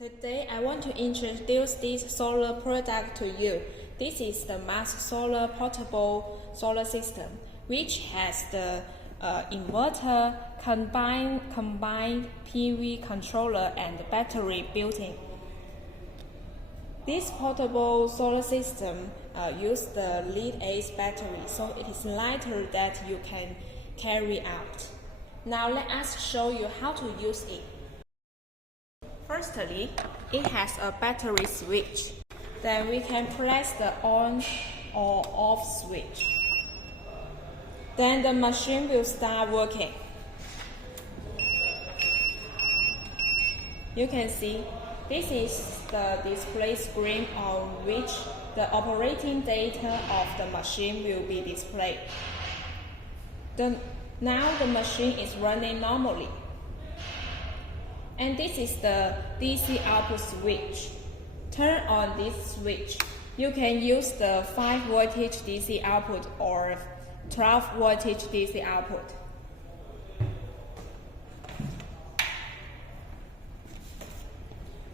Today I want to introduce this solar product to you. This is the mass solar portable solar system, which has the inverter, combined PV controller and battery built-in. This portable solar system uses the lead-acid battery, so it is lighter that you can carry out. Now let us show you how to use it. Firstly, it has a battery switch. Then we can press the on or off switch. Then the machine will start working. You can see this is the display screen on which the operating data of the machine will be displayed. Now the machine is running normally. And this is the DC output switch. Turn on this switch. You can use the 5 voltage DC output or 12 voltage DC output.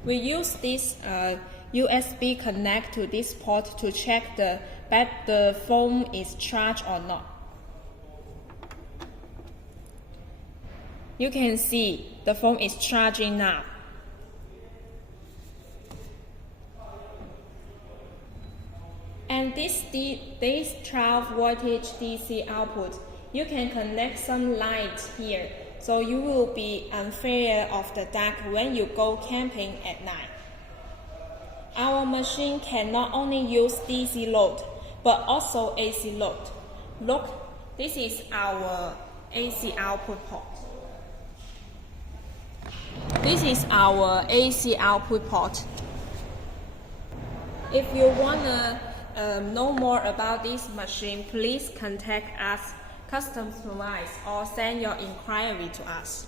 We use this USB connect to this port to check the phone is charged or not. You can see the phone is charging now. And this 12 voltage DC output, you can connect some light here, so you will be unaware of the dark when you go camping at night. Our machine can not only use DC load, but also AC load. Look, this is our AC output port. This is our AC output port. If you want to know more about this machine, please contact us, customize, or send your inquiry to us.